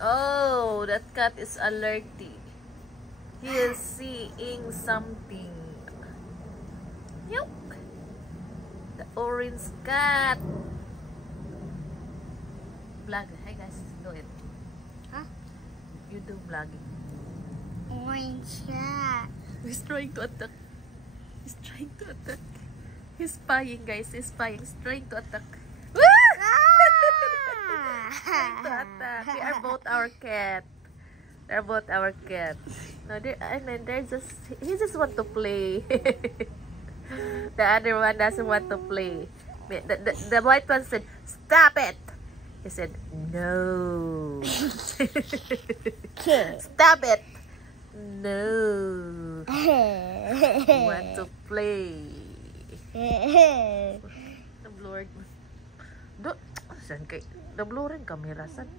Oh, that cat is alerty. He is seeing something. Yup. The orange cat. Vlog. Hey guys, do it. Huh? You do vlogging. Orange cat. He's trying to attack. He's trying to attack. He's spying, guys. He's spying. He's trying to attack. Trying to attack. They are both our cat. They're both our cat. No, they're just. He just want to play. The other one doesn't want to play. The white one said, "Stop it." He said, "No." Stop it. No. Want to play. Na-blurred. Saan kay? Na-blurred camera. Saan?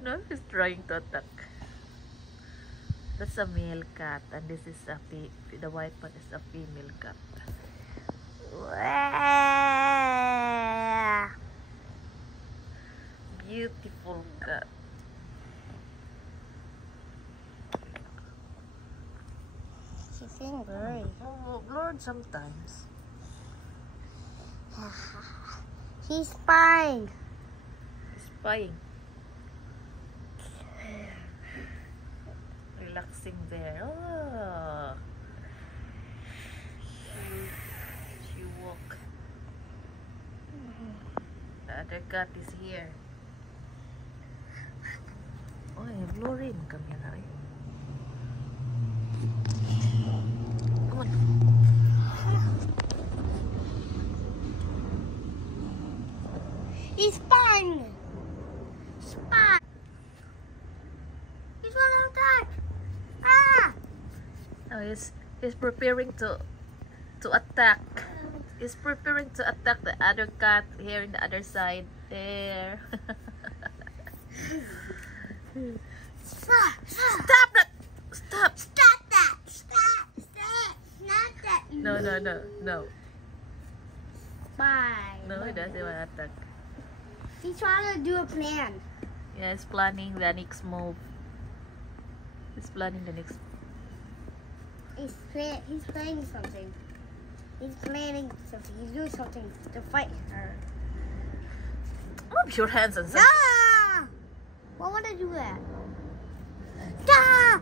No, he's trying to attack. That's a male cat, and this is the white one is a female cat. Beautiful cat. She's angry. Oh, blurred sometimes. She's spying. Spying. Relaxing there. Oh. She walk. The other cat is here. Oh, blurring camera. Come on. He's spying. Spy. He's one on attack. Ah! Oh, he's preparing to attack. He's preparing to attack the other cat here in the other side. There. Stop! Stop that! Stop! Stop that! Stop! Stop! Not that! No. Spy. No, he doesn't want to attack. He's trying to do a plan. Yeah, he's planning the next move. He's planning the next. He's planning something. He's planning something. He's doing something to fight her. Move your hands and Ah! What would I do that? Ah!